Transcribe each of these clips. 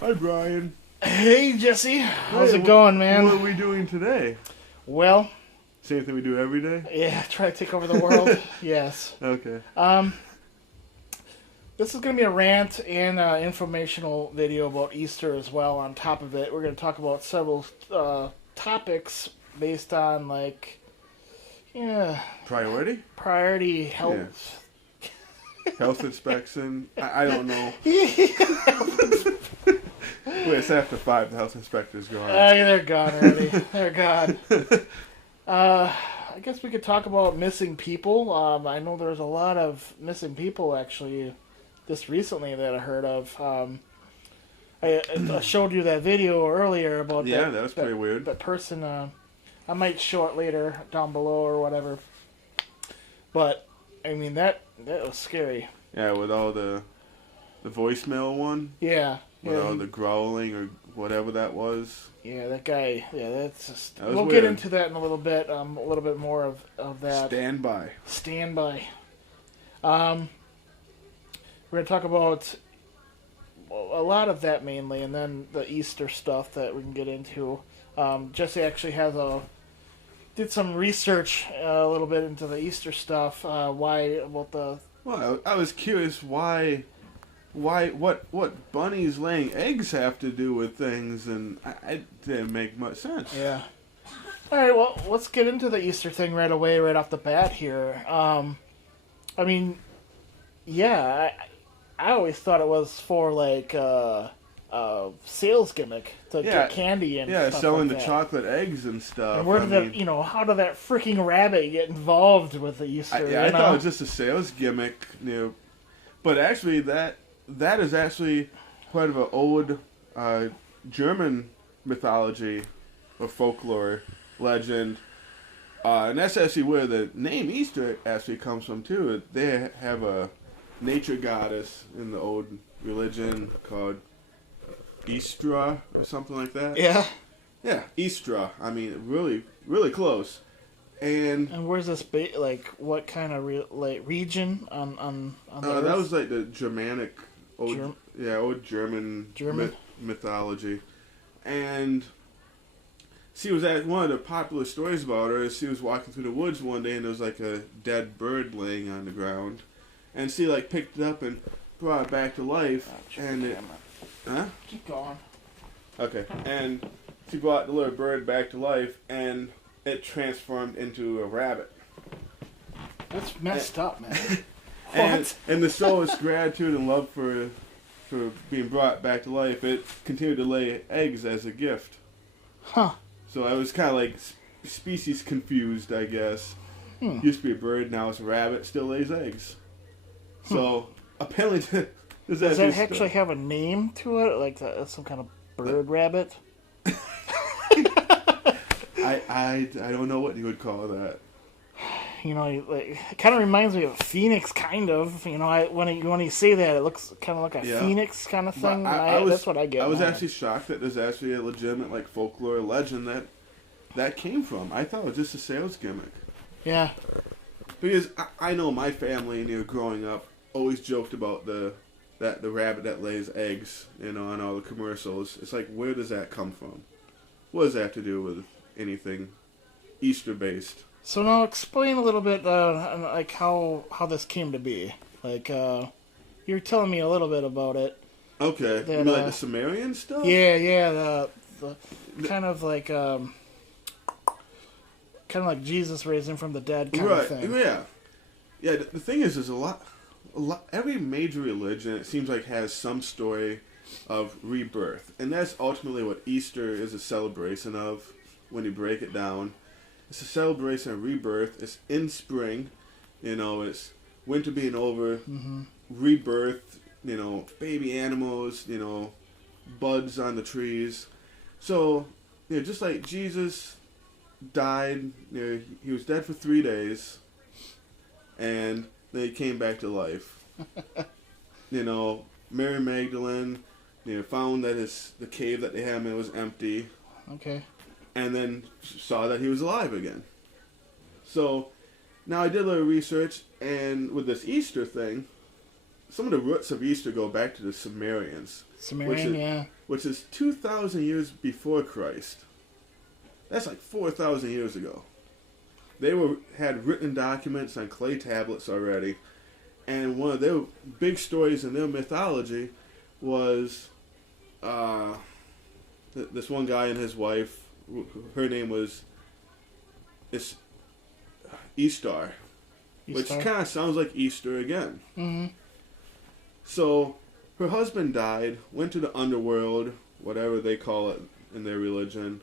Hi, Brian. Hey, Jesse. How's Hey, it going, man? What are we doing today? Well, Same thing we do every day? yeah, try to take over the world. Yes. Okay. This is going to be a rant and informational video about Easter as well. On top of it, we're going to talk about several topics based on, like, priority health. Health inspection. I don't know. Wait, it's after 5. The health inspector's gone. They're gone already. They're gone. I guess we could talk about missing people. I know there's a lot of missing people, actually, just recently that I heard of. I showed you that video earlier about that was pretty weird. That person, I might show it later down below or whatever. But, I mean, that was scary. Yeah, with all the voicemail one. Yeah. With all the growling or whatever that was. Yeah, that guy. Yeah, that's just. That was we'll weird. get into that in a little bit. A little bit more of that. Stand by. We're gonna talk about a lot of that mainly, and then the Easter stuff that we can get into. Jesse actually did some research a little bit into the Easter stuff. Well, I was curious what bunnies laying eggs have to do with things, and it didn't make much sense. Yeah. All right, well, let's get into the Easter thing right away, right off the bat here. I mean, yeah, I always thought it was for, like, sales gimmick to get candy and stuff. Yeah, selling like the that. chocolate eggs and stuff. And where did how did that freaking rabbit get involved with the Easter? I thought it was just a sales gimmick, but actually that is actually part of an old German mythology or folklore legend, and that's actually where the name Easter actually comes from too. They have a nature goddess in the old religion called Istra or something like that. Yeah. Yeah, Istra. I mean, really, really close. And where's this what kind of region on the Earth? That was like the Germanic old German mythology. And she was at one of the popular stories about her is she was walking through the woods one day and there was like a dead bird laying on the ground, and she like picked it up and brought it back to life. Keep going. Okay, and she brought the little bird back to life, and it transformed into a rabbit. That's messed up, man. and the soul's gratitude and love for being brought back to life, it continued to lay eggs as a gift. Huh. So I was kind of like species confused, I guess. Used to be a bird, now it's a rabbit, still lays eggs. So apparently, does that actually have a name to it? Like some kind of bird rabbit? I don't know what you would call that. It kind of reminds me of a phoenix, kind of. When you say that, it looks kind of like a phoenix kind of thing. That's what I get. I was actually shocked that there's actually a legitimate like folklore legend that came from. I thought it was just a sales gimmick. Yeah. Because I know my family, growing up, always joked about the rabbit that lays eggs, on all the commercials. It's like, where does that come from? What does that have to do with anything Easter based? So now explain a little bit, like how this came to be. Like, you're telling me a little bit about it. Okay, you mean like the Sumerian stuff? Yeah, the kind of like Jesus raising from the dead kind of thing. Yeah. The thing is, a lot. Every major religion, it seems like, has some story of rebirth, and that's ultimately what Easter is a celebration of. When you break it down, it's a celebration of rebirth. It's in spring, it's winter being over, rebirth, baby animals, buds on the trees. So, just like Jesus died, he was dead for 3 days, and then he came back to life. Mary Magdalene, found that the cave that they had him in was empty. Okay. And then saw that he was alive again. So, now I did a little research, and with this Easter thing, some of the roots of Easter go back to the Sumerians. Which is 2,000 years before Christ. That's like 4,000 years ago. They had written documents on clay tablets already, and one of their big stories in their mythology was this one guy and his wife. Her name was Easter, which kind of sounds like Easter again. Mm-hmm. So her husband died, went to the underworld, whatever they call it in their religion.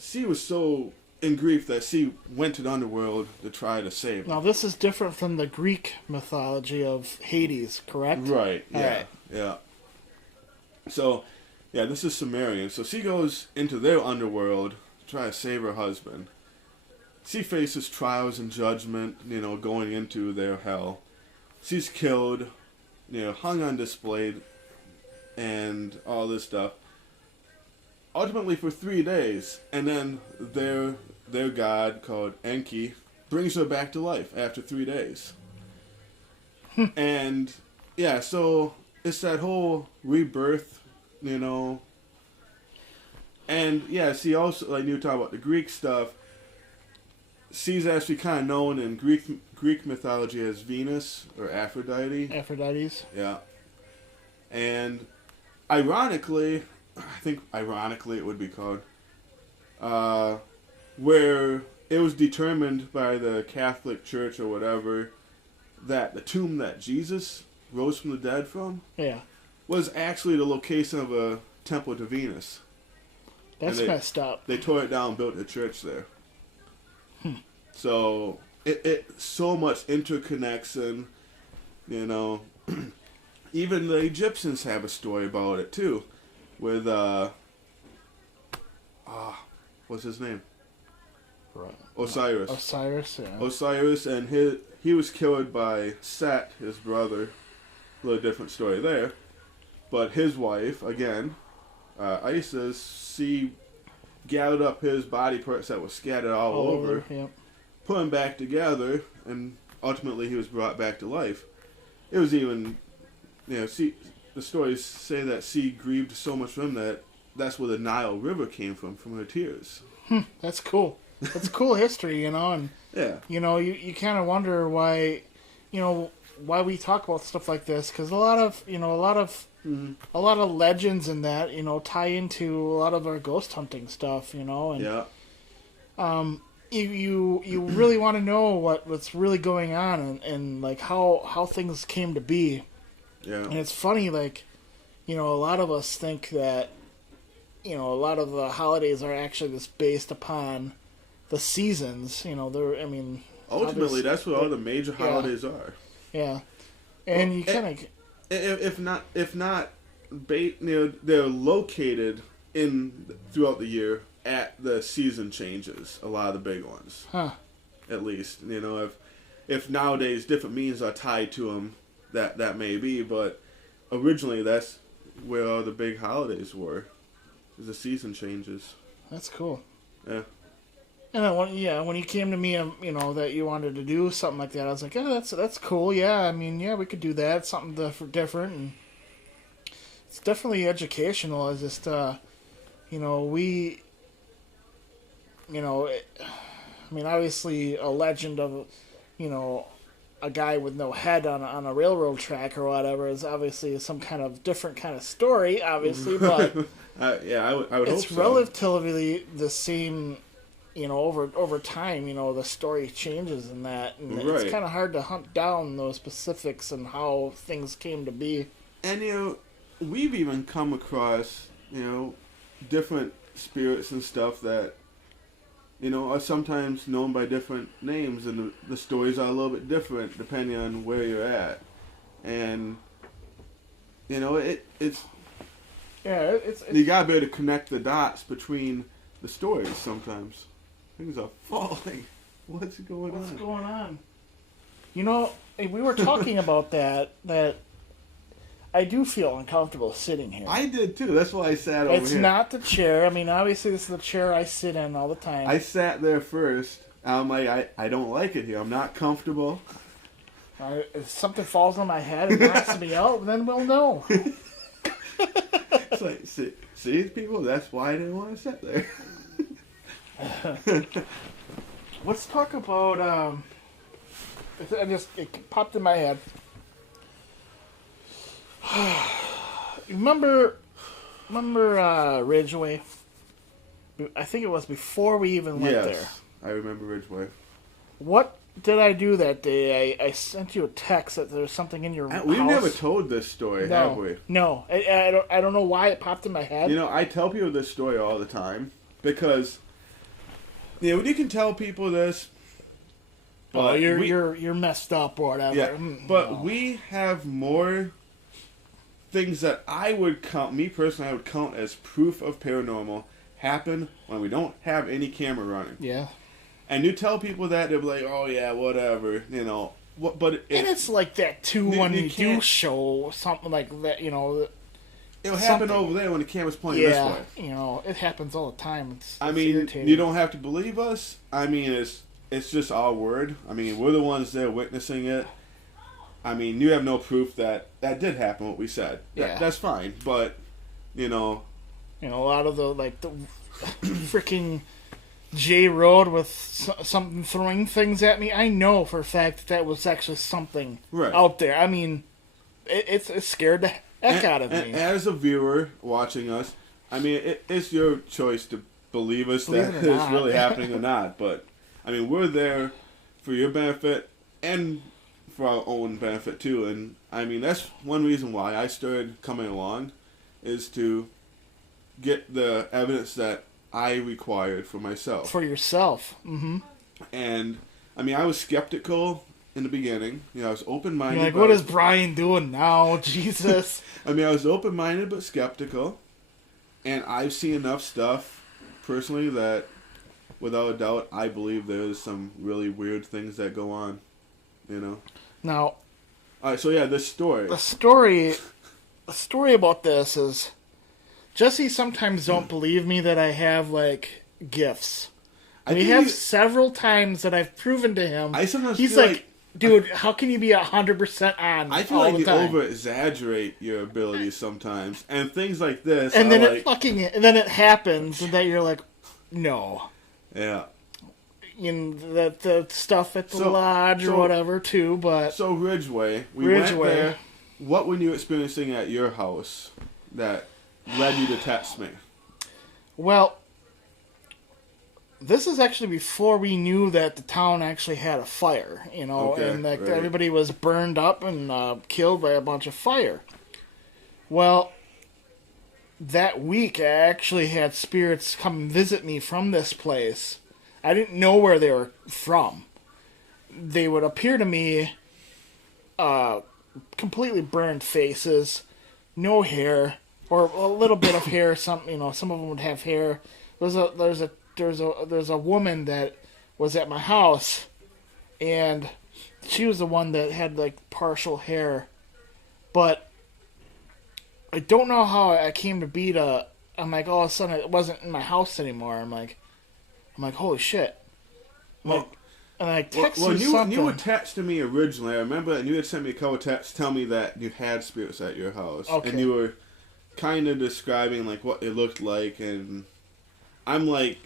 She was so in grief that she went to the underworld to try to save him. Now, this is different from the Greek mythology of Hades, correct? Right, yeah. Yeah. So, yeah, this is Sumerian. So she goes into their underworld to try to save her husband. She faces trials and judgment, going into their hell. She's killed, hung on display, and all this stuff. Ultimately for 3 days, and then their god called Enki brings her back to life after 3 days. And yeah, so it's that whole rebirth, And yeah, she also, like you talk about the Greek stuff, she's actually kind of known in Greek mythology as Venus or Aphrodite. Aphrodites. Yeah. And ironically it would be called, where it was determined by the Catholic Church or whatever that the tomb that Jesus rose from the dead from was actually the location of a temple to Venus. That's messed up. They tore it down and built a church there. So it so much interconnection, Even the Egyptians have a story about it too, with what's his name? Osiris. Osiris, yeah. Osiris, and he was killed by Set, his brother. A little different story there, but his wife, again, Isis, she gathered up his body parts that were scattered all over, put them back together, and ultimately he was brought back to life. It was even, the stories say that she grieved so much for him that's where the Nile River came from her tears. That's cool. That's cool history, and you kind of wonder why, why we talk about stuff like this, because a lot of legends in that, tie into a lot of our ghost hunting stuff, and you really want to know what's really going on and like how things came to be. Yeah. And it's funny, like, a lot of us think that, a lot of the holidays are actually just based upon the seasons. Ultimately, that's what all the major holidays are. Yeah. And you kind of... If not, they're located throughout the year at the season changes. A lot of the big ones. Huh. At least, if nowadays different means are tied to them, that may be, but originally that's where all the big holidays were. Is the season changes. That's cool. Yeah. And then when you came to me, that you wanted to do something like that, I was like, oh, that's cool. Yeah, we could do that. Something different, and it's definitely educational. It's just, obviously a legend of, a guy with no head on a railroad track or whatever is obviously some kind of different kind of story, obviously, but I would hope so. It's relatively the same. Over time, the story changes in that, and right. It's kind of hard to hunt down those specifics and how things came to be. And we've even come across different spirits and stuff that are sometimes known by different names, and the stories are a little bit different depending on where you're at, and it's you gotta be able to connect the dots between the stories sometimes. Things are falling. What's going on? What's going on? We were talking about that I do feel uncomfortable sitting here. I did too. That's why I sat over here. It's not the chair. Obviously this is the chair I sit in all the time. I sat there first. I'm like, I don't like it here. I'm not comfortable. If something falls on my head and knocks me out, then we'll know. It's like, see, people, that's why I didn't want to sit there. Let's talk about, it popped in my head. Remember Ridgeway? I think it was before we even went there. Yes, I remember Ridgeway. What did I do that day? I sent you a text that there was something in your house. We've never told this story, have we? No. I don't know why it popped in my head. You know, I tell people this story all the time because, you know, you can tell people this. But you're messed up or whatever. Yeah, but we have more things that I would count, me personally, I would count as proof of paranormal happen when we don't have any camera running. Yeah. And you tell people that, they'll be like, oh yeah, whatever, you know. But it's like that too when you do show something like that, you know. It'll happen over there when the camera's pointing this way. You know, it happens all the time. It's irritating. You don't have to believe us. I mean, it's just our word. I mean, we're the ones there witnessing it. I mean, you have no proof that did happen, what we said. Yeah. That's fine, but, you know. You know, a lot of the freaking J Road with something throwing things at me. I know for a fact that was actually something out there. I mean, it scared the heck out of me. As a viewer watching us, I mean, it's your choice to believe us that it's really happening or not. But, I mean, we're there for your benefit and for our own benefit too. And, I mean, that's one reason why I started coming along, is to get the evidence that I required for myself. For yourself. Mm-hmm. And, I mean, I was skeptical in the beginning. You know, I was open-minded. You're like, what is Brian doing now? Jesus. I mean, I was open-minded but skeptical. And I've seen enough stuff, personally, that, without a doubt, I believe there's some really weird things that go on. You know? Now... Alright, so yeah, this story. The story about this is... Jesse sometimes don't believe me that I have, like, gifts. We have several times that I've proven to him. He's like, dude, how can you be 100% on? I feel like you over-exaggerate your abilities sometimes. And things like this. And then it happens, and then you're like, no. Yeah. The stuff at the lodge or whatever, too, but... So, Ridgeway. We went there. What were you experiencing at your house that led you to text me? Well, this is actually before we knew that the town actually had a fire, you know, and that everybody was burned up and killed by a bunch of fire. Well, that week I actually had spirits come visit me from this place. I didn't know where they were from. They would appear to me completely burned faces, no hair, or a little bit of hair. Some of them would have hair. There's a woman that was at my house, and she was the one that had like partial hair, but I don't know how I came to be to. I'm like, all of a sudden it wasn't in my house anymore. I'm like, holy shit. And I texted you something. You were texting me originally. I remember, and you had sent me a couple texts telling me that you had spirits at your house, and you were kind of describing like what it looked like, and I'm like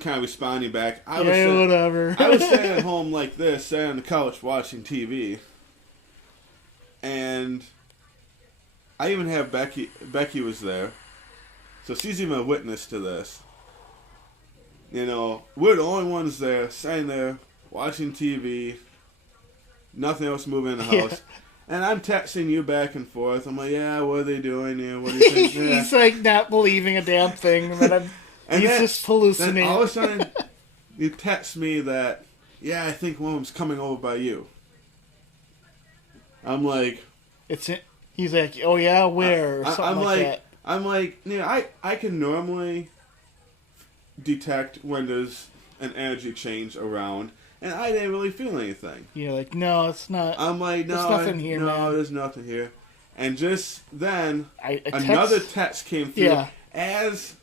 kind of responding back. Whatever. I was staying at home like this, sitting on the couch watching TV, and I even have Becky. Becky was there, so she's even a witness to this. You know, we're the only ones there, sitting there watching TV. Nothing else moving in the house. And I'm texting you back and forth. I'm like, yeah, what are they doing here? What do you think? Yeah. He's like not believing a damn thing. He's just hallucinating. Then all of a sudden, you text me that, yeah, I think one of them's coming over by you. I'm like... He's like, oh yeah, where? Or something I'm like that. I'm like, yeah, I can normally detect when there's an energy change around. And I didn't really feel anything. You're like, no, it's not. I'm like, no, there's nothing here, man. There's nothing here. And just then, another text came through as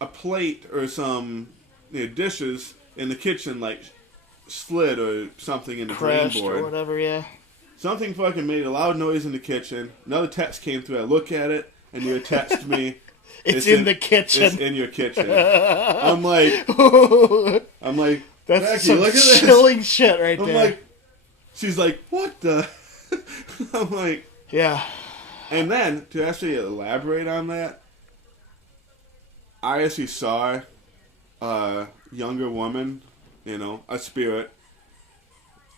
a plate or some dishes in the kitchen, like, slid or something in the crashed drain board. or whatever, yeah. Something fucking made a loud noise in the kitchen. Another text came through. I look at it, and you text me. It's in the kitchen. It's in your kitchen. I'm like, that's Becky, some look at this. chilling shit right I'm there. like, she's like, what the? I'm like, yeah. And then to actually elaborate on that, I actually saw a younger woman, a spirit,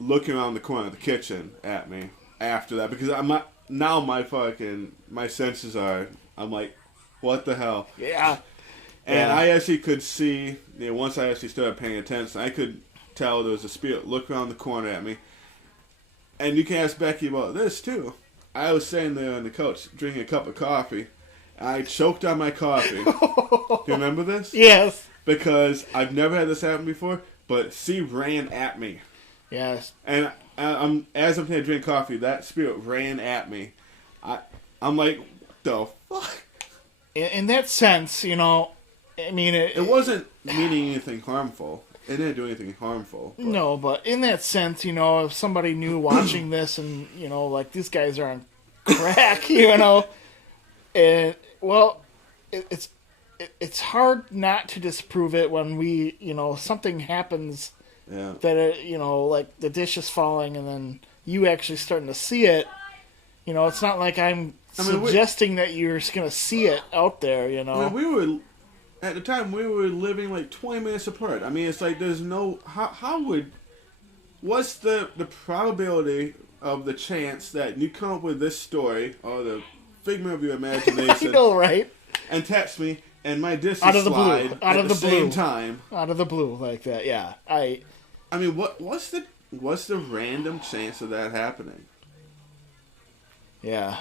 looking around the corner of the kitchen at me after that, because my senses are, I'm like, what the hell? Yeah. And I actually could see, once I actually started paying attention, I could tell there was a spirit look around the corner at me. And you can ask Becky about this too. I was sitting there on the couch drinking a cup of coffee. I choked on my coffee. Do you remember this? Yes. Because I've never had this happen before, but she ran at me. Yes. And as I'm drinking coffee, that spirit ran at me. I'm like, the fuck? In that sense, I mean... It wasn't meaning anything harmful. It didn't do anything harmful. But. No, but in that sense, if somebody knew watching this and, like, these guys are on crack, and, well, it's hard not to disprove it when we, something happens that, like the dish is falling and then you actually starting to see it. It's not like I'm suggesting that you're going to see it out there, I mean, at the time, we were living like 20 minutes apart. I mean, it's like there's no... What's the probability of the chance that you come up with this story, or the figment of your imagination... I know, right? And text me, and my disc out of the slide blue. Out at of the blue. same time. Out of the blue, like that, yeah. I mean, what's the random chance of that happening? Yeah.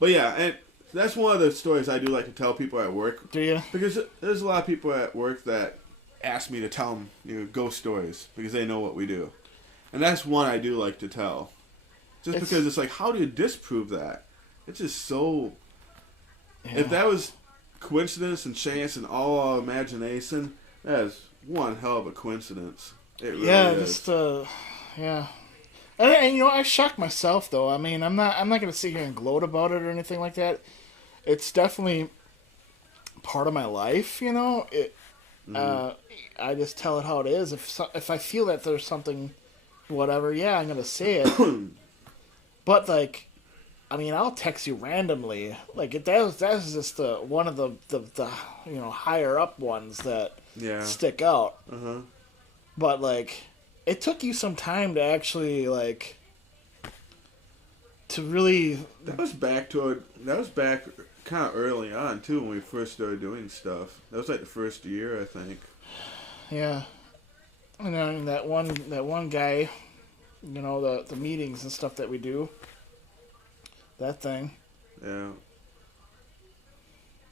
But yeah, and that's one of the stories I do like to tell people at work. Do you? Because there's a lot of people at work that ask me to tell them ghost stories because they know what we do. And that's one I do like to tell. Because it's like, how do you disprove that? It's just so... Yeah. If that was coincidence and chance and all our imagination, that is one hell of a coincidence. It really is. Yeah. And I shock myself though. I mean, I'm not going to sit here and gloat about it or anything like that. It's definitely part of my life, I just tell it how it is. If I feel that there's something, whatever, yeah, I'm going to say it. But like, I mean, I'll text you randomly. Like that's just one of the higher up ones that stick out. Uh-huh. But like, it took you some time to actually like to really. That was back kind of early on too when we first started doing stuff. That was like the first year, I think. Yeah, and then that one guy, the meetings and stuff that we do. That thing. Yeah.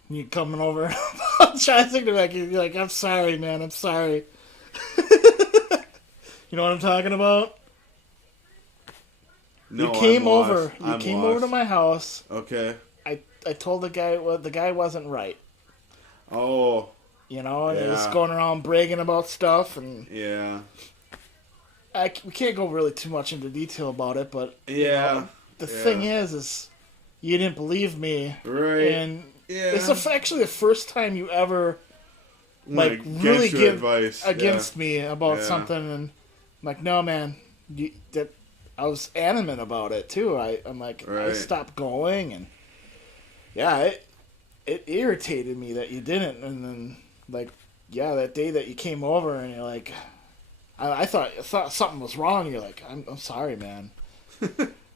You coming over apologizing to Becky. You're like, I'm sorry, man. I'm sorry. You know what I'm talking about? No, you came I'm over. lost. You came over to my house. Okay. I told the guy wasn't right. Oh. And he was going around bragging about stuff and. Yeah. We can't go really too much into detail about it, but yeah. The thing is you didn't believe me, right? And it's actually the first time you ever really give advice against me about something, and I'm like, no, man, I was adamant about it too. I'm like, I stopped going, and it irritated me that you didn't, and then that day that you came over, and you're like, I thought something was wrong. You're like, I'm sorry, man.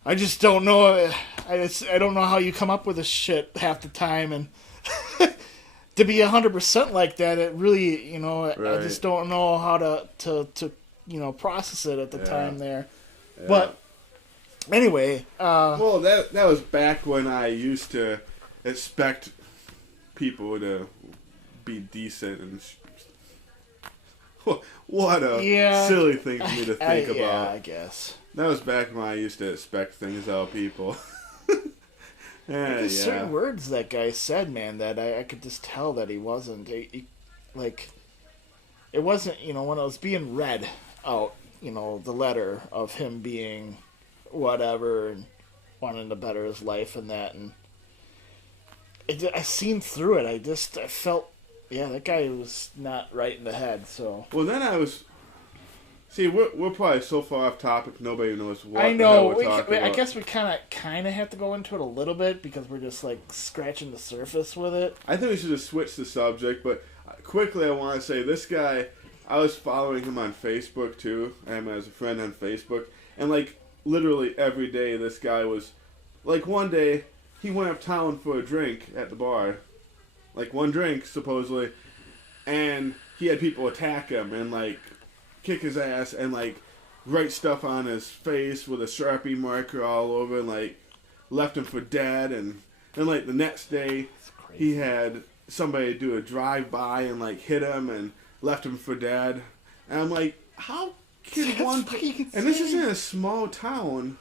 I just don't know. I don't know how you come up with this shit half the time, and to be 100% like that, it really, I just don't know how to process it at the time there. Yeah. But anyway, well, that was back when I used to expect people to be decent and. What a silly thing for me to think about. Yeah, I guess. That was back when I used to expect things out of people. There's certain words that guy said, man, that I could just tell that he wasn't. It wasn't, when it was being read out, the letter of him being whatever and wanting to better his life and that. And I seen through it. I felt, that guy was not right in the head. So. Well, then I was. See, we're probably so far off topic. Nobody knows what. I know. The hell we're talking about. I guess we kind of have to go into it a little bit because we're just like scratching the surface with it. I think we should just switch the subject. But quickly, I want to say this guy. I was following him on Facebook too. I am as a friend on Facebook, and like literally every day, this guy was like one day he went uptown for a drink at the bar, like one drink supposedly, and he had people attack him and like kick his ass and like write stuff on his face with a Sharpie marker all over and like left him for dead. And then like the next day he had somebody do a drive-by and like hit him and left him for dead. And I'm like, how can one... And this is in a small town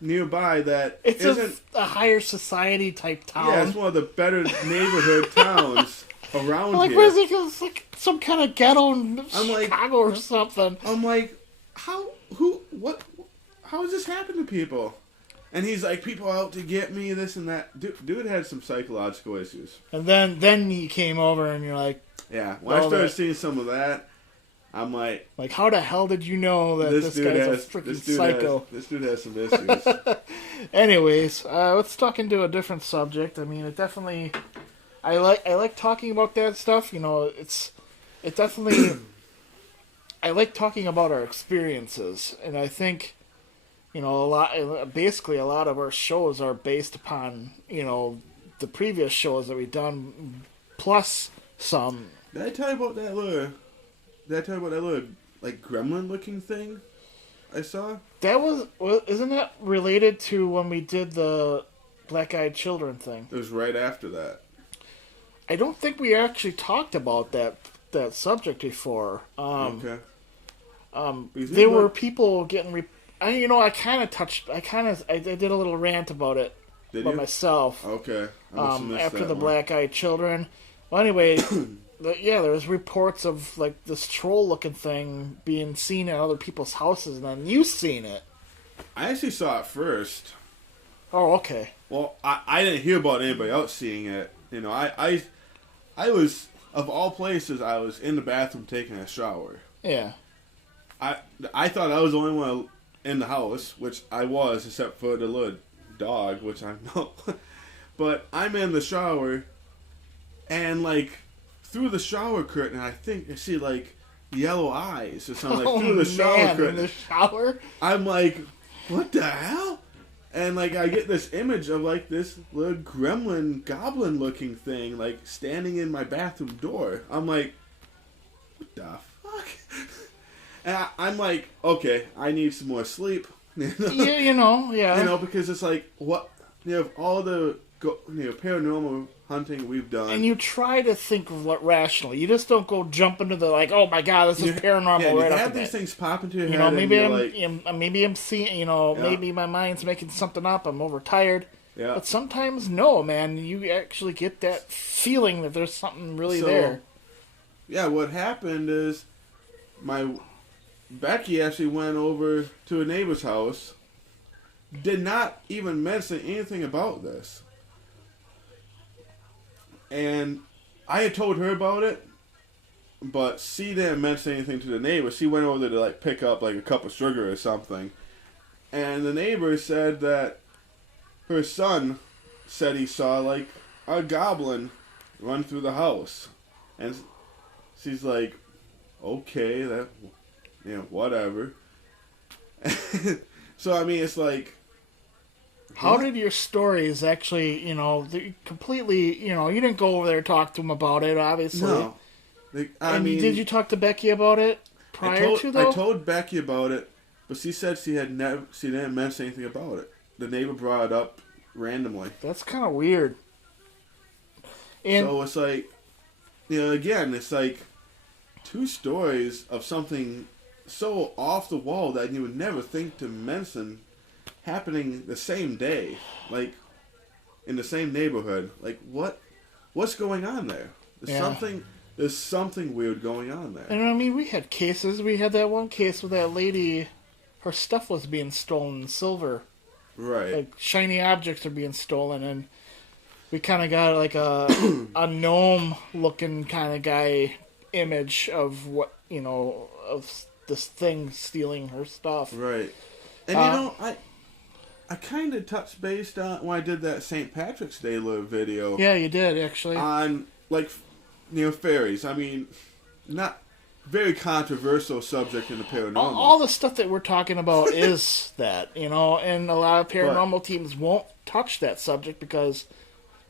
nearby that it's isn't... a higher society type town. Yeah, it's one of the better neighborhood towns around like, here. where's it? It's like some kind of ghetto in Chicago or something. I'm like, how does this happen to people? And he's like, people out to get me, this and that. Dude had some psychological issues. And then he came over and you're like... Yeah, when I started seeing some of that, I'm like... Like, how the hell did you know that this guy's a freaking psycho? This dude has some issues. Anyways, let's talk into a different subject. I mean, it definitely... I like talking about that stuff. It definitely... I like talking about our experiences. And I think, a lot of our shows are based upon, the previous shows that we've done, plus some... Did I tell you about that little like gremlin looking thing I saw? Isn't that related to when we did the black-eyed children thing? It was right after that. I don't think we actually talked about that subject before. Okay. There were people getting... I did a little rant about it myself. Okay. After the black-eyed children. Well, anyway... there was reports of like this troll-looking thing being seen at other people's houses, and then you seen it. I actually saw it first. Oh, okay. Well, I didn't hear about anybody else seeing it. I was, of all places, I was in the bathroom taking a shower. Yeah. I thought I was the only one in the house, which I was, except for the little dog, which I know. But I'm in the shower, and like... through the shower curtain, I think I see like yellow eyes or something through the shower curtain. In the shower? I'm like, what the hell? And like I get this image of like this little gremlin goblin looking thing like standing in my bathroom door. I'm like, what the fuck? And I'm like, okay, I need some more sleep. Yeah. Because it's like what all the paranormal hunting we've done, and you try to think rationally. You just don't go jump into the like, oh my god, this is paranormal. Yeah, right you up have these things pop into your head. Maybe I'm seeing. Maybe my mind's making something up. I'm overtired. Yeah. But sometimes, no, man, you actually get that feeling that there's something really there. Yeah, what happened is Becky actually went over to a neighbor's house. Did not even mention anything about this. And I had told her about it, but she didn't mention anything to the neighbor. She went over there to like pick up like a cup of sugar or something. And the neighbor said that her son said he saw like a goblin run through the house. And she's like, okay, that, whatever. So, I mean, it's like... How did your stories actually, completely, you didn't go over there and talk to him about it, obviously. No. Did you talk to Becky about it prior to, though? I told Becky about it, but she said she didn't mention anything about it. The neighbor brought it up randomly. That's kind of weird. So it's like, again, it's like two stories of something so off the wall that you would never think to mention happening the same day, like in the same neighborhood. Like what's going on there? There's there's something weird going on there. And I mean, we had cases. We had that one case where that lady, her stuff was being stolen, silver. Right. Like, shiny objects are being stolen, and we kind of got like a gnome-looking kind of guy image of what, of this thing stealing her stuff. Right. And I kind of touched base on when I did that St. Patrick's Day video. Yeah, you did, actually. On, like, fairies. I mean, not very controversial subject in the paranormal. All the stuff that we're talking about is that, and a lot of paranormal teams won't touch that subject because,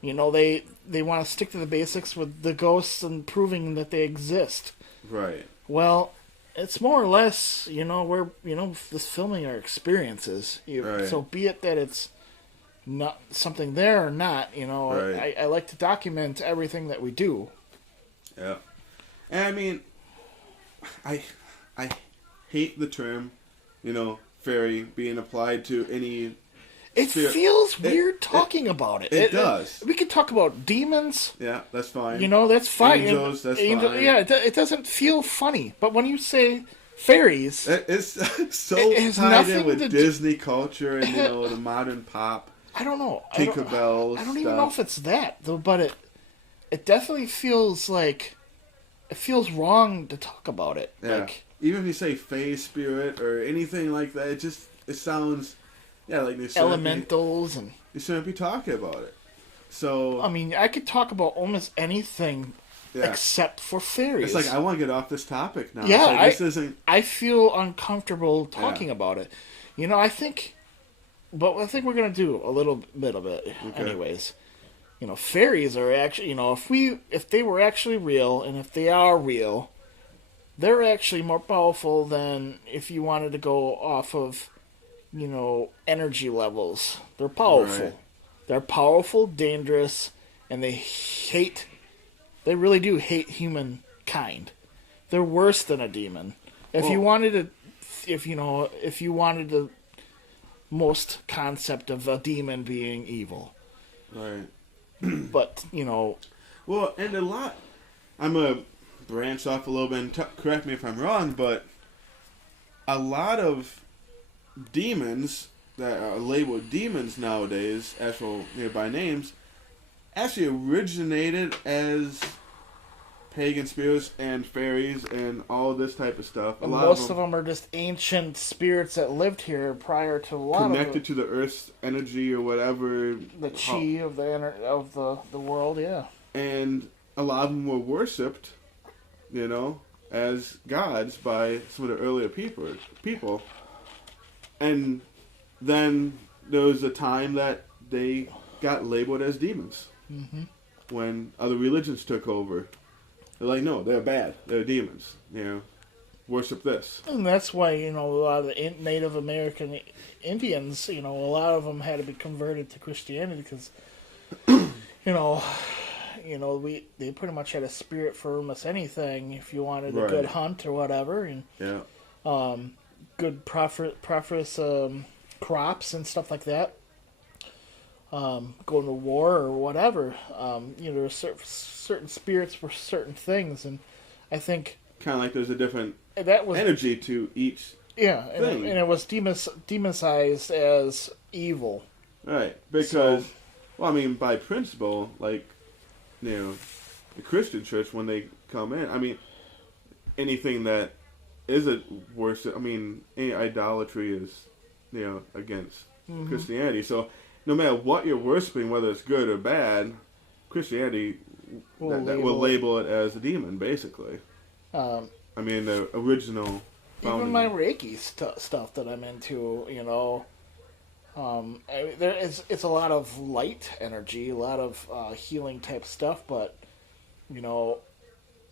they want to stick to the basics with the ghosts and proving that they exist. Right. Well, it's more or less, we're, this filming our experiences. Right. So be it that it's not something there or not, Right. I like to document everything that we do. Yeah. And I mean, I hate the term, fairy being applied to any It spirit. feels weird talking about it. It does. We could talk about demons. Yeah, that's fine. That's fine. Angels, that's fine. Yeah, it doesn't feel funny. But when you say fairies... It's so it tied in with Disney culture and, the modern pop. I don't know. Tinkerbell I don't even know if it's that, though, but it definitely feels like... It feels wrong to talk about it. Yeah. Like, even if you say fae spirit or anything like that, it sounds... Yeah, like they elementals and... You shouldn't be talking about it. So... I mean, I could talk about almost anything except for fairies. It's like, I want to get off this topic now. Yeah, like, this isn't... I feel uncomfortable talking about it. I think... But I think we're going to do a little bit of it anyways. Fairies are actually... if they were actually real, and if they are real, they're actually more powerful than if you wanted to go off of... energy levels. They're powerful. Right. They're powerful, dangerous, and they really do hate humankind. They're worse than a demon. If you wanted the most concept of a demon being evil. Right. But, Well, and a lot... I'm going to branch off a little bit and correct me if I'm wrong, but a lot of demons that are labeled demons nowadays, actual nearby names, actually originated as pagan spirits and fairies and all this type of stuff. Most of them are just ancient spirits that lived here prior to a lot connected to the Earth's energy or whatever. The chi of the world, yeah. And a lot of them were worshipped, as gods by some of the earlier people. And then there was a time that they got labeled as demons. Mm-hmm. When other religions took over. They're like, no, they're bad. They're demons. Worship this. And that's why, a lot of the Native American Indians, a lot of them had to be converted to Christianity because, they pretty much had a spirit for almost anything if you wanted a good hunt or whatever. And, good preface crops and stuff like that. Going to war or whatever. There are certain spirits for certain things, and I think kind of like there's a different energy to each thing. And it was demonized as evil. Right, because by principle, like the Christian church when they come in, anything that is a worship. Any idolatry is against Christianity. So no matter what you're worshiping, whether it's good or bad, Christianity will label it as a demon, basically. The original... Even my Reiki stuff that I'm into, it's a lot of light energy, a lot of healing type stuff, but,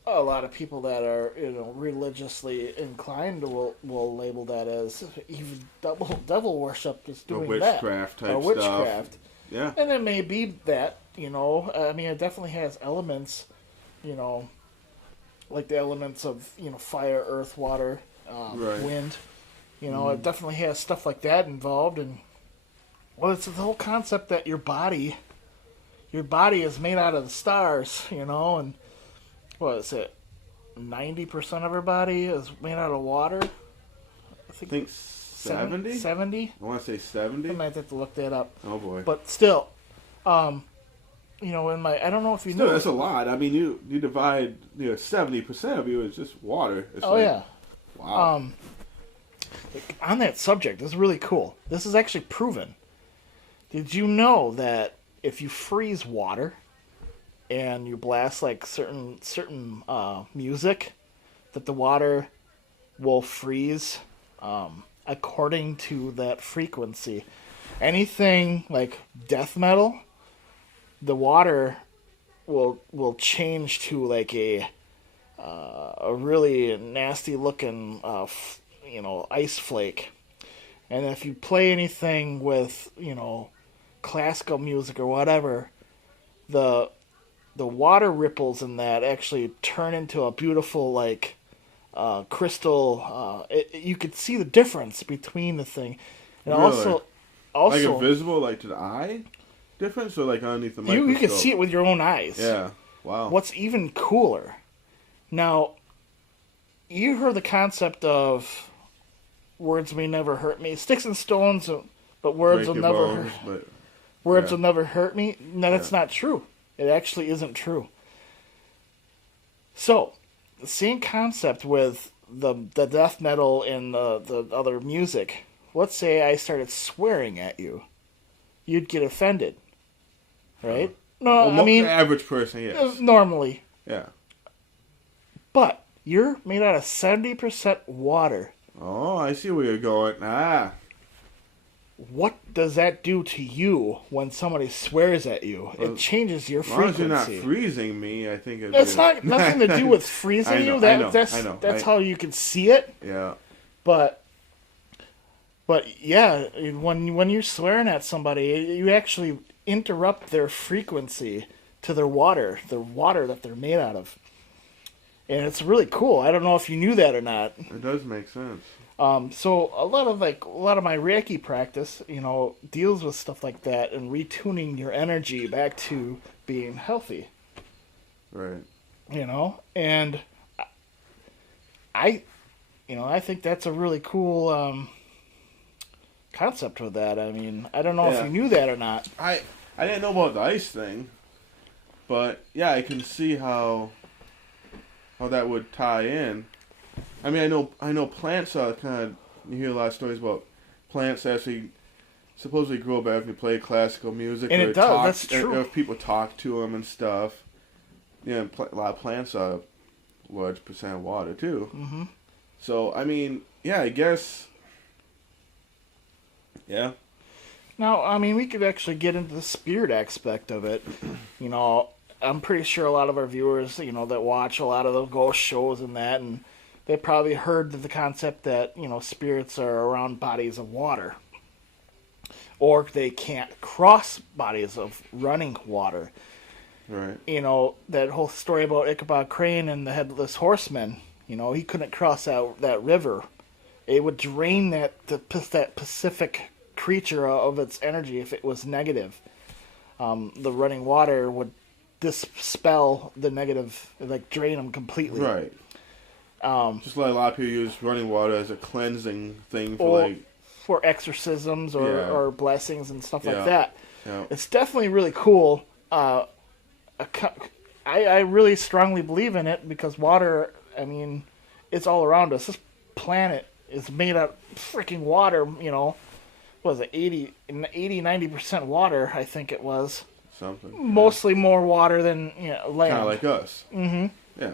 a lot of people that are, religiously inclined will label that as even devil worship is doing witchcraft that. Type or witchcraft stuff. Yeah. And it may be that, it definitely has elements, like the elements of, fire, earth, water, wind. It definitely has stuff like that involved. And, it's the whole concept that your body is made out of the stars, and what is it? 90% of our body is made out of water. I think 70? 70? I want to say 70. I might have to look that up. Oh boy. But still, you know, I don't know if you Still, know. that's a lot. I mean, you divide 70% of you is just water. It's yeah. Wow. On that subject, this is really cool. This is actually proven. Did you know that if you freeze water and you blast like certain music, that the water will freeze according to that frequency? Anything like death metal, the water will change to like a really nasty looking ice flake. And if you play anything with classical music or whatever, the water ripples in that actually turn into a beautiful like crystal. You could see the difference between the thing, and Really? also like invisible, like to the eye difference, or like underneath the microscope? you can see it with your own eyes. Yeah. Wow. What's even cooler, now, you heard the concept of words may never hurt me, sticks and stones, but words will never hurt. Words will never hurt me. No, that's not true. It actually isn't true. So, the same concept with the death metal and the other music. Let's say I started swearing at you. You'd get offended. Right? No, well, I mean... the average person, yes. Normally. Yeah. But you're made out of 70% water. Oh, I see where you're going. Ah. What does that do to you when somebody swears at you? Well, it changes your frequency. As long as you're not freezing me, I think it's... It's not nothing to do with freezing you. That's how you can see it. Yeah. But yeah, when you're swearing at somebody, you actually interrupt their frequency to the water that they're made out of. And it's really cool. I don't know if you knew that or not. It does make sense. So a lot of my Reiki practice, deals with stuff like that and retuning your energy back to being healthy. Right. And I think that's a really cool concept with that. I mean, I don't know if you knew that or not. I didn't know about the ice thing, but yeah, I can see how that would tie in. I mean, I know plants are kind of, you hear a lot of stories about plants actually supposedly grow back if you play classical music. And it does, that's true. Or if people talk to them and stuff. Yeah, a lot of plants are large percent of water too. Mm-hmm. So, I mean, yeah, I guess, yeah. Now, I mean, we could actually get into the spirit aspect of it. I'm pretty sure a lot of our viewers, that watch a lot of the ghost shows and that, and they probably heard the concept that, spirits are around bodies of water. Or they can't cross bodies of running water. Right. That whole story about Ichabod Crane and the Headless Horseman, he couldn't cross out that river. It would drain that Pacific creature of its energy if it was negative. The running water would dispel the negative, like drain them completely. Right. Just like a lot of people use running water as a cleansing thing for exorcisms or blessings and stuff like that. Yeah. It's definitely really cool. I really strongly believe in it because water, I mean, it's all around us. This planet is made of freaking water, what was it, 90% water, I think it was. Something. Mostly more water than land. Kind of like us. Mm-hmm. Yeah.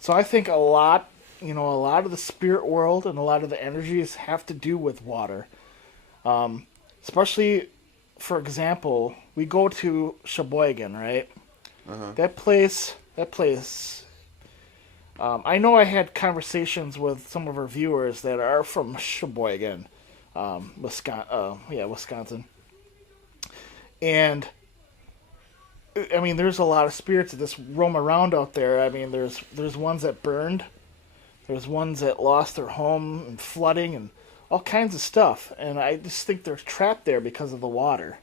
So I think a lot of the spirit world and a lot of the energies have to do with water. Especially, for example, we go to Sheboygan, right? Uh-huh. That place. I know I had conversations with some of our viewers that are from Sheboygan, Wisconsin. And I mean, there's a lot of spirits that just roam around out there. I mean, there's ones that burned. There's ones that lost their home and flooding and all kinds of stuff. And I just think they're trapped there because of the water.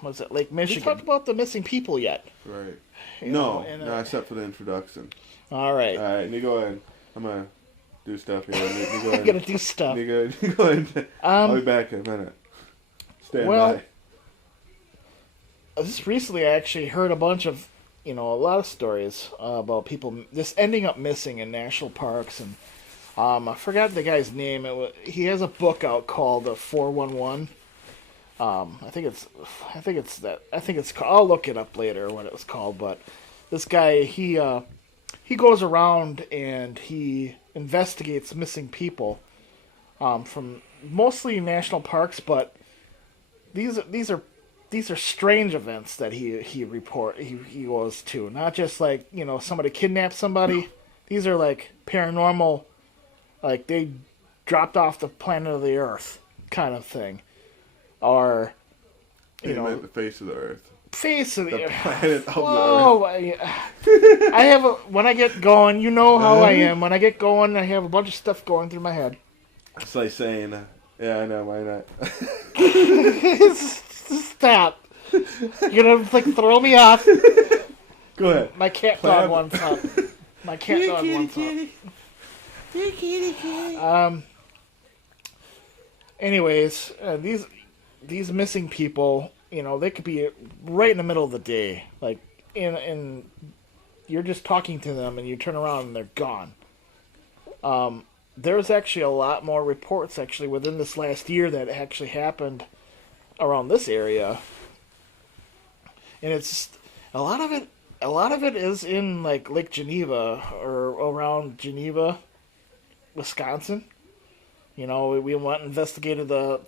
what's it, Lake Michigan. We talked about the missing people yet. Right. No, except for the introduction. All right. All right, you go ahead. I'm going to do stuff here. You go ahead. I'm going to do stuff. You go ahead. I'll be back in a minute. Stand by. Just recently I actually heard a bunch of, a lot of stories about people just ending up missing in national parks, and I forgot the guy's name. He has a book out called 411. I think it's. I'll look it up later what it was called. But this guy, he goes around and he investigates missing people from mostly national parks, but these are strange events that he goes to. Not just like somebody kidnapped somebody. These are like paranormal, like they dropped off the planet of the Earth kind of thing. Or, the face of the Earth. Face of the Earth. Planet of the Earth. I have when I get going, you know how I am. When I get going, I have a bunch of stuff going through my head. It's like saying, yeah, I know, why not? Stop. You're gonna throw me off. Go ahead. My cat dog wants up. My cat dog wants up. Anyways, these missing people, they could be right in the middle of the day, like in you're just talking to them and you turn around and they're gone. There's actually a lot more reports actually within this last year that actually happened around this area, and it's just, a lot of it is in like Lake Geneva or around Geneva, Wisconsin. We went and investigated the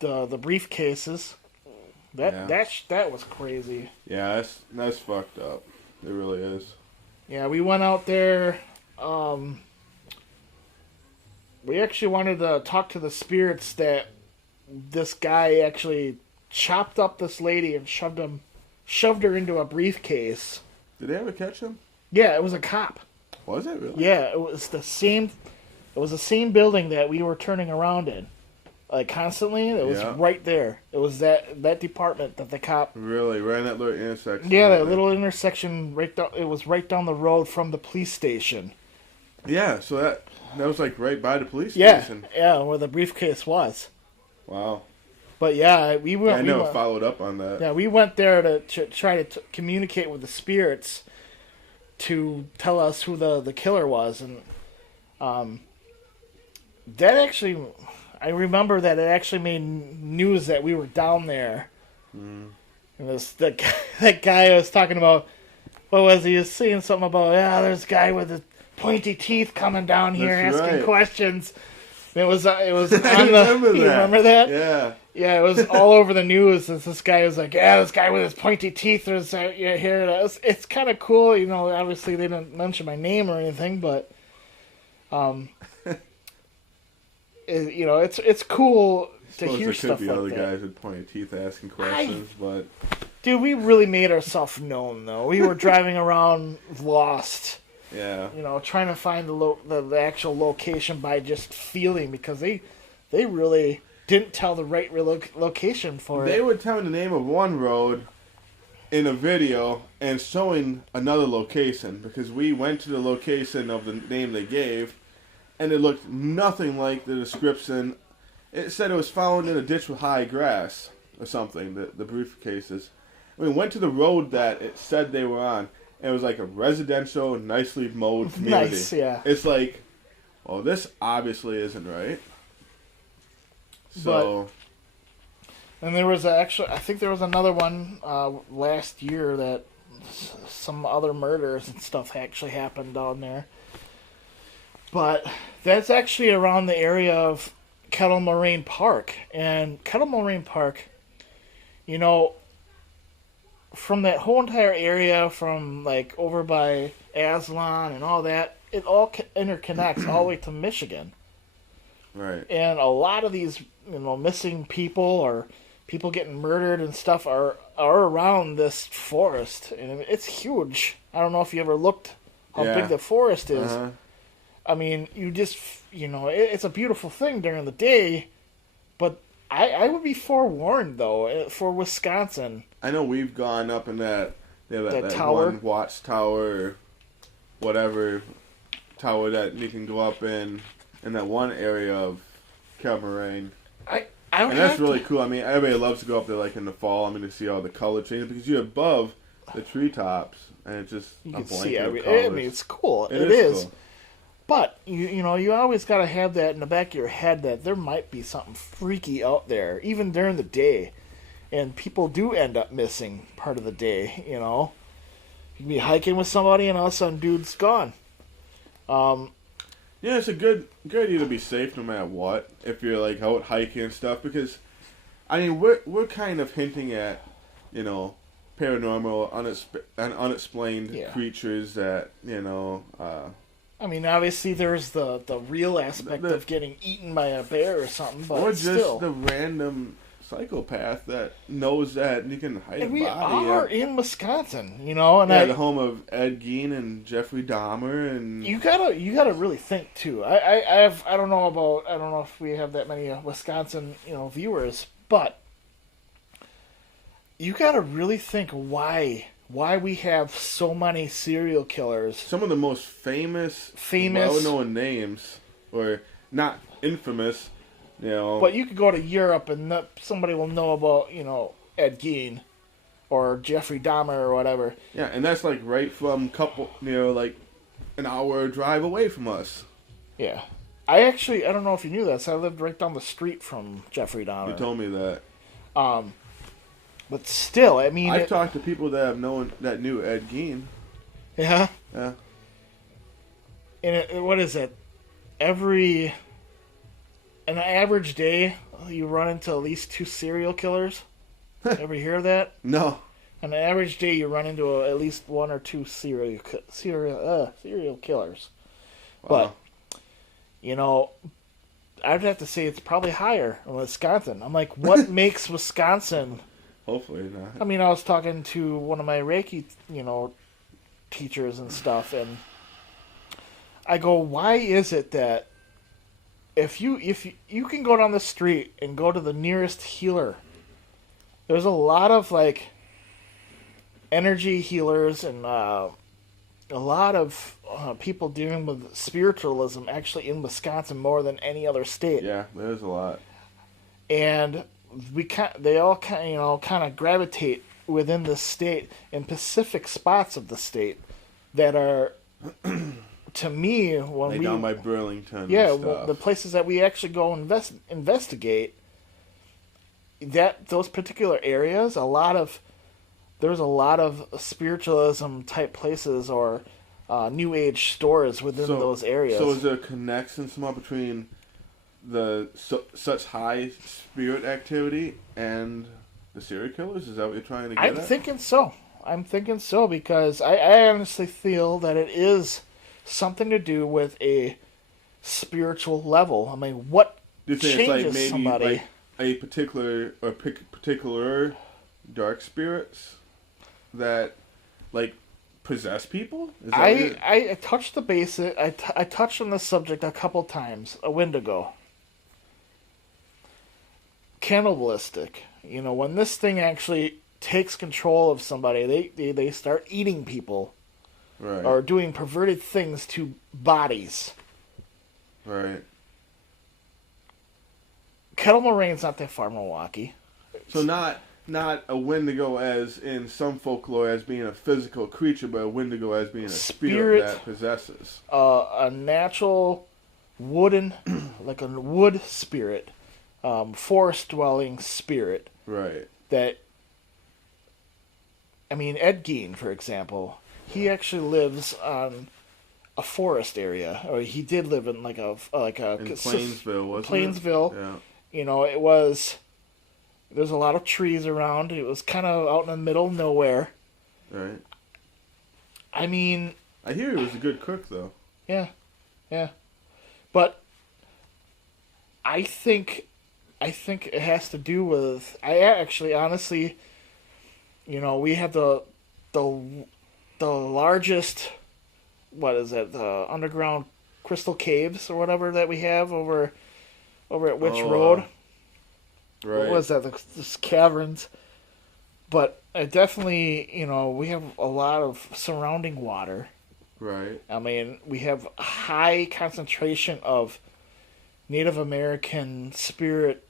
briefcases. That was crazy. Yeah, that's fucked up. It really is. Yeah, we went out there. We actually wanted to talk to the spirits that this guy actually chopped up this lady and shoved her into a briefcase. Did they ever catch him? Yeah, it was a cop. Was it really? Yeah, it was the same building that we were turning around in. Like constantly, it was right there. It was that department that the cop... Really? Right in that little intersection? Yeah, that little intersection, it was right down the road from the police station. Yeah, so that was like right by the police station. Yeah, where the briefcase was. Wow. But yeah, we went... I never followed up on that. Yeah, we went there to try to communicate with the spirits to tell us who the killer was, and that actually... I remember that it actually made news that we were down there. Mm. And that guy I was talking about, what was he? He was saying something about, there's a guy with the pointy teeth coming down here asking questions. And it was on the... You remember that? Yeah. Yeah, it was all over the news. And this guy was like, this guy with his pointy teeth is here. It's kind of cool. Obviously they didn't mention my name or anything, but... it's cool to hear stuff like that. There could be other guys with pointy teeth asking questions, but... Dude, we really made ourselves known, though. We were driving around lost. Yeah. Trying to find the actual location by just feeling, because they really didn't tell the right location for it. They were telling the name of one road in a video and showing another location, because we went to the location of the name they gave, and it looked nothing like the description. It said it was found in a ditch with high grass or something, the briefcases. We went to the road that it said they were on, and it was like a residential, nicely mowed community. Nice, yeah. It's like, well, this obviously isn't right. So... And there was I think there was another one last year that some other murders and stuff actually happened down there. But that's actually around the area of Kettle Moraine Park. And Kettle Moraine Park, from that whole entire area, from like over by Aslan and all that, it all interconnects all the way to Michigan. Right. And a lot of these, missing people or people getting murdered and stuff are around this forest. And it's huge. I don't know if you ever looked how big the forest is. Uh-huh. I mean, you just, it's a beautiful thing during the day, but I would be forewarned though for Wisconsin. I know we've gone up in that that tower, one watchtower or whatever tower that you can go up in that one area of Cameron. And that's really cool. I mean, everybody loves to go up there like in the fall. I mean, to see all the color changes because you're above the treetops and it's just you a can blanket see of every. colors. I mean, it's cool. It is. Cool. But you know, you always got to have that in the back of your head that there might be something freaky out there, even during the day, and people do end up missing part of the day. You know, you can be hiking with somebody and all of a sudden, dude's gone. Yeah, it's a good idea to be safe no matter what if you're like out hiking and stuff because, I mean, we're kind of hinting at, you know, paranormal, unexplained creatures that, you know. I mean, obviously there's the real aspect of getting eaten by a bear or something, but or just still. the random psychopath that knows that and you can hide a body. We are in Wisconsin, you know, and the home of Ed Gein and Jeffrey Dahmer, and you gotta really think too. I don't know if we have that many Wisconsin, you know, viewers, but you gotta really think why we have so many serial killers. Some of the most famous well-known names, or not infamous. You know, but you could go to Europe and somebody will know about, you know, Ed Gein or Jeffrey Dahmer or whatever. Yeah, and that's like right from like an hour drive away from us. Yeah. I don't know if you knew this. I lived right down the street from Jeffrey Dahmer. You told me that. But still, I mean... I've talked to people that knew Ed Gein. Yeah? Yeah. And what is it? An average day, you run into at least 2 serial killers. Ever hear that? No. On an average day, you run into at least 1 or 2 serial killers. Wow. But, you know, I'd have to say it's probably higher in Wisconsin. I'm like, what makes Wisconsin... Hopefully not. I mean, I was talking to one of my Reiki, you know, teachers and stuff, and I go, why is it that if you can go down the street and go to the nearest healer, there's a lot of like energy healers and a lot of people dealing with spiritualism actually in Wisconsin more than any other state. Yeah, there's a lot. And they all kind of gravitate within the state in specific spots of the state that are, to me, when down by Burlington. Yeah, and stuff. The places that we actually go investigate. Those particular areas, there's a lot of spiritualism type places or New Age stores within those areas. So is there a connection somehow between such high spirit activity and the serial killers? Is that what you're trying to get at? I'm thinking so because I honestly feel that it is something to do with a spiritual level. I mean, what changes somebody? Like a particular dark spirits that like possess people? I touched the basic. I touched on this subject a couple times a Wendigo. Cannibalistic. You know, when this thing actually takes control of somebody, they start eating people. Right. Or doing perverted things to bodies. Right. Kettle Moraine's not that far from Milwaukee. So not a Wendigo as in some folklore as being a physical creature, but a Wendigo as being a spirit that possesses. A natural wooden, like a wood spirit, forest-dwelling spirit. Right. That, I mean, Ed Gein, for example, he actually lives on a forest area, or he did live in in Plainsville, wasn't Plainsville. it? Yeah. You know, there's a lot of trees around. It was kind of out in the middle of nowhere. Right. I mean, I hear he was a good cook, though. Yeah. But I think it has to do with. I actually, honestly, you know, we have the largest. What is it? The underground crystal caves or whatever that we have over at Witch Road. Right. What was that? The caverns. But definitely, we have a lot of surrounding water. Right. I mean, we have a high concentration of Native American spirit,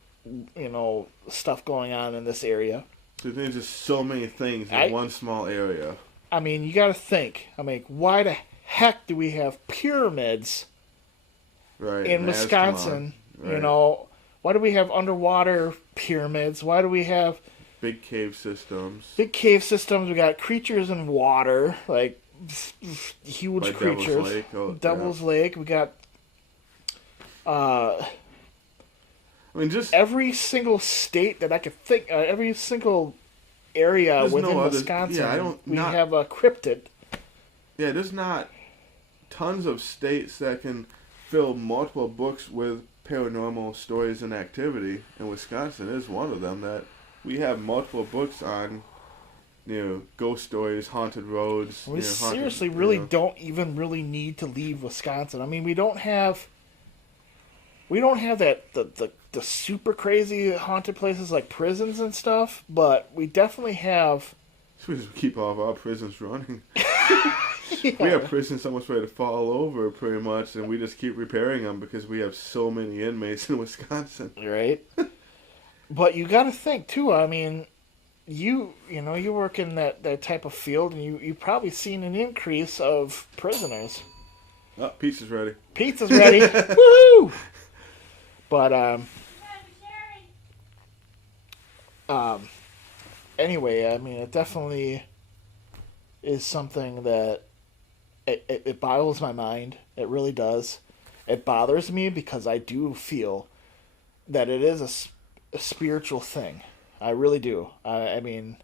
stuff going on in this area. So there's just so many things in one small area. I mean, you got to think. I mean, why the heck do we have pyramids in Wisconsin? Right. Why do we have underwater pyramids? Why do we have big cave systems? We got creatures in water, like huge like creatures. Devil's Lake. Devil's Lake. We got. I mean, just every single state that I could think, every single area within Wisconsin, we have a cryptid. Yeah, there's not tons of states that can fill multiple books with paranormal stories and activity, and Wisconsin is one of them. That we have multiple books on, ghost stories, haunted roads. We seriously don't even really need to leave Wisconsin. I mean, we don't have that the super crazy haunted places like prisons and stuff, but we definitely have. We just keep all of our prisons running. Yeah. We have prisons almost ready to fall over, pretty much, and we just keep repairing them because we have so many inmates in Wisconsin. Right. But you got to think too. I mean, you work in that type of field, and you've probably seen an increase of prisoners. Oh, pizza's ready. Pizza's ready. Woohoo! But anyway, I mean, it definitely is something that it boggles my mind. It really does. It bothers me because I do feel that it is a spiritual thing. I really do. I mean...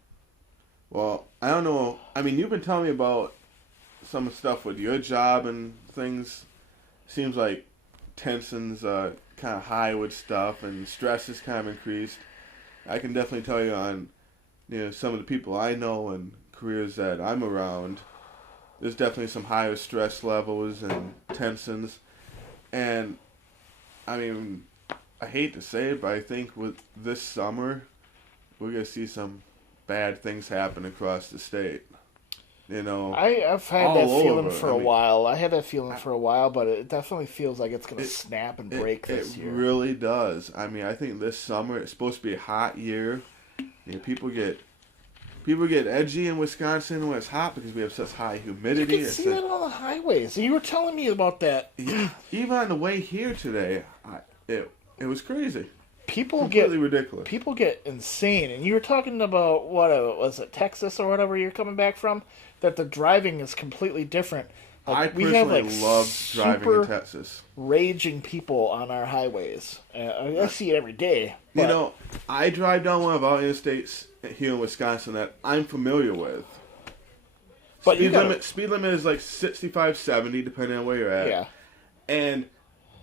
Well, I don't know. I mean, you've been telling me about some stuff with your job and things. Seems like tension's kind of high with stuff, and stress is kind of increased. I can definitely tell you on some of the people I know and careers that I'm around, there's definitely some higher stress levels and tensions. And, I mean, I hate to say it, but I think with this summer, we're going to see some bad things happen across the state. I've had that feeling for a while. I had that feeling for a while, but it definitely feels like it's going to snap and break this year. It really does. I mean, I think this summer, it's supposed to be a hot year. People get edgy in Wisconsin when it's hot because we have such high humidity. You can see that on the highways. You were telling me about that. Yeah, even on the way here today, it was crazy. People get ridiculous. People get insane, and you were talking about was it Texas or whatever you're coming back from? That the driving is completely different. I personally love driving in Texas. Raging people on our highways. I see it every day. But... I drive down one of our interstates here in Wisconsin that I'm familiar with. But speed limit is like 65, 70, depending on where you're at. Yeah. And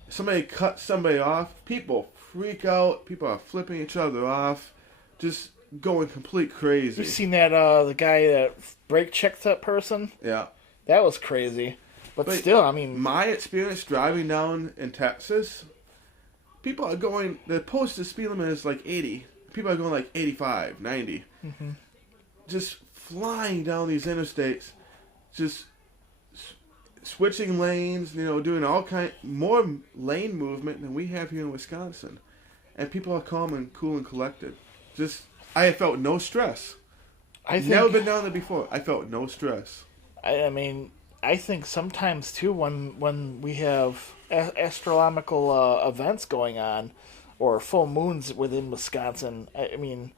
somebody cuts somebody off, people freak out. People are flipping each other off, just going complete crazy. You seen that the guy that brake checked that person? Yeah. That was crazy. But still, I mean... My experience driving down in Texas, people are going... The posted speed limit is like 80. People are going like 85, 90. Mm-hmm. Just flying down these interstates. Just switching lanes, doing all more lane movement than we have here in Wisconsin. And people are calm and cool and collected. I have felt no stress. I've never been down there before. I felt no stress. I mean, I think sometimes too when we have astronomical events going on or full moons within Wisconsin, I mean,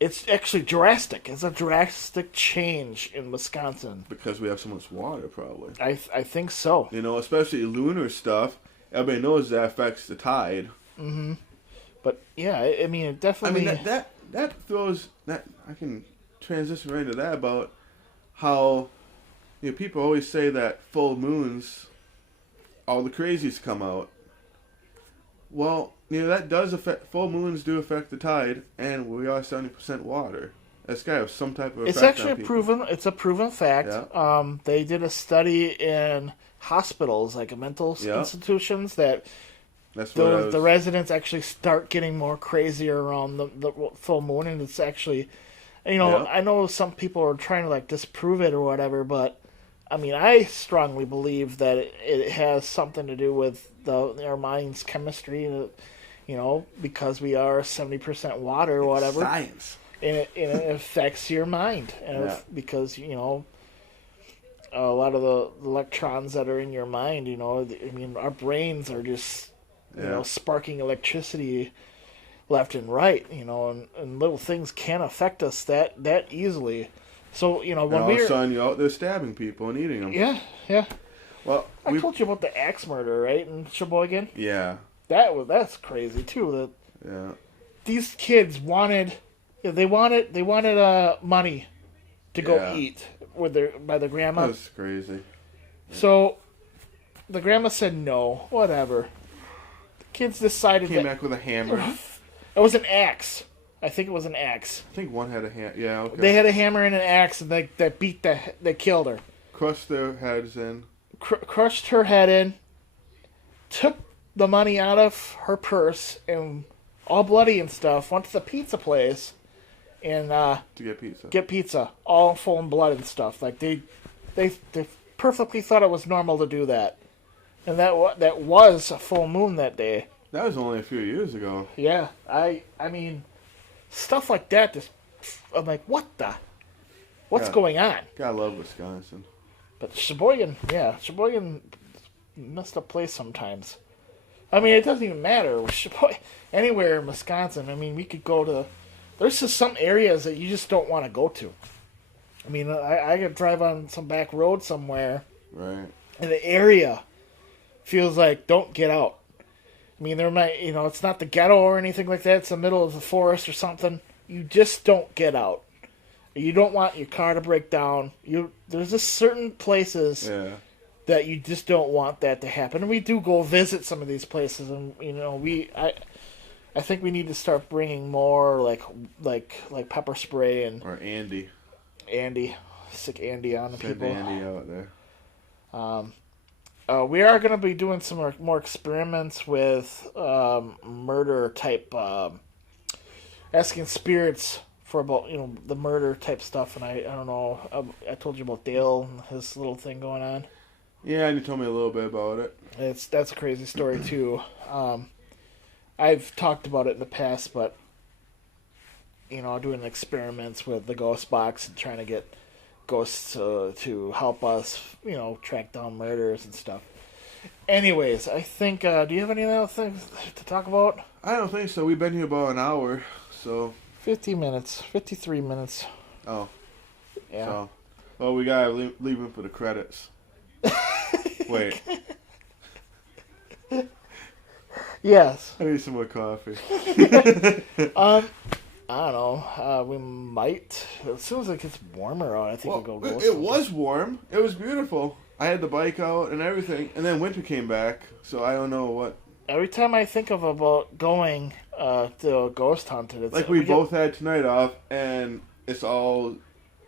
it's actually drastic. It's a drastic change in Wisconsin because we have so much water, probably. I think so. Especially lunar stuff. Everybody knows that affects the tide. Mm-hmm. But yeah, I mean, it definitely. I mean that throws that I can transition right into that about how. People always say that full moons, all the crazies come out. Well, that does affect, full moons do affect the tide, and we are 70% water. That's got to have some type of effect. It's actually it's a proven fact. Yeah. They did a study in hospitals, like mental institutions, that That's what the residents actually start getting more crazier around the full moon, and it's actually, I know some people are trying to like disprove it or whatever, but I mean, I strongly believe that it has something to do with our mind's chemistry, because we are 70% water or whatever. Science. And it affects your mind, because a lot of the electrons that are in your mind, our brains are just sparking electricity left and right, and little things can affect us that easily. So when all of a sudden you're out there stabbing people and eating them. Yeah. Well, I told you about the axe murder, right, in Sheboygan. Yeah. That's crazy too. Yeah. These kids wanted money to go eat by their grandma. That's crazy. So the grandma said no, whatever. The kids decided Came back with a hammer. It was an axe. I think it was an axe. I think one had a hammer. Yeah, okay. They had a hammer and an axe, and they killed her. Crushed their heads in. Crushed her head in. Took the money out of her purse and all bloody and stuff. Went to the pizza place and to get pizza. Get pizza, all full in blood and stuff. Like they perfectly thought it was normal to do that, and that was a full moon that day. That was only a few years ago. Yeah, I mean, stuff like that. Just I'm like, what's going on? Gotta love Wisconsin. But Sheboygan, messed up place sometimes. I mean, it doesn't even matter. Anywhere in Wisconsin. I mean, we could go to. There's just some areas that you just don't want to go to. I mean, I could drive on some back road somewhere. Right. And the area feels like don't get out. I mean, there might, it's not the ghetto or anything like that. It's the middle of the forest or something. You just don't get out. You don't want your car to break down. There's just certain places that you just don't want that to happen. And we do go visit some of these places, and I think we need to start bringing more like pepper spray and or Andy, sick Andy on the people. Andy out there. We are going to be doing some more experiments with murder type, asking spirits for about the murder type stuff, and I don't know. I told you about Dale and his little thing going on. Yeah, and you told me a little bit about it. That's a crazy story too. I've talked about it in the past, but doing experiments with the ghost box and trying to get ghosts to help us, track down murderers and stuff. Anyways, I think, do you have any other things to talk about? I don't think so. We've been here about an hour, so... 50 minutes. 53 minutes. Oh. Yeah. So, well, we gotta leave them for the credits. Wait. Yes. I need some more coffee. I don't know. We might. As soon as it gets warmer out, I think we'll go. It was warm. It was beautiful. I had the bike out and everything, and then winter came back, so I don't know what. Every time I think about going to ghost hunting, it's like we both had tonight off, and it's all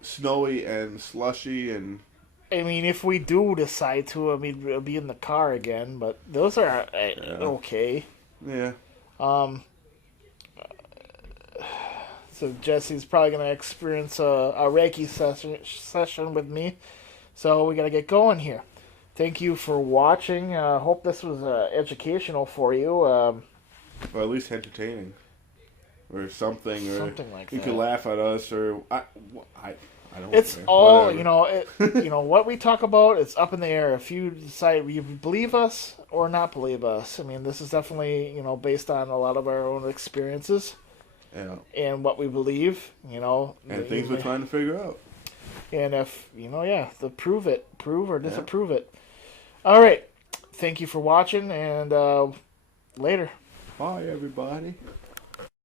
snowy and slushy and. I mean, if we do decide to, we'll be in the car again, but those are okay. Yeah. So Jesse's probably going to experience a Reiki session with me. So we got to get going here. Thank you for watching. Hope this was educational for you. Or at least entertaining. Or something. Or something like that. You could laugh at us, or... I don't it's care. all, Whatever. what we talk about, it's up in the air. If you decide you believe us or not believe us. I mean, this is definitely, based on a lot of our own experiences. Yeah. And what we believe, And things we're trying to figure out. And if, to prove or disapprove it. All right. Thank you for watching, and later. Bye, everybody.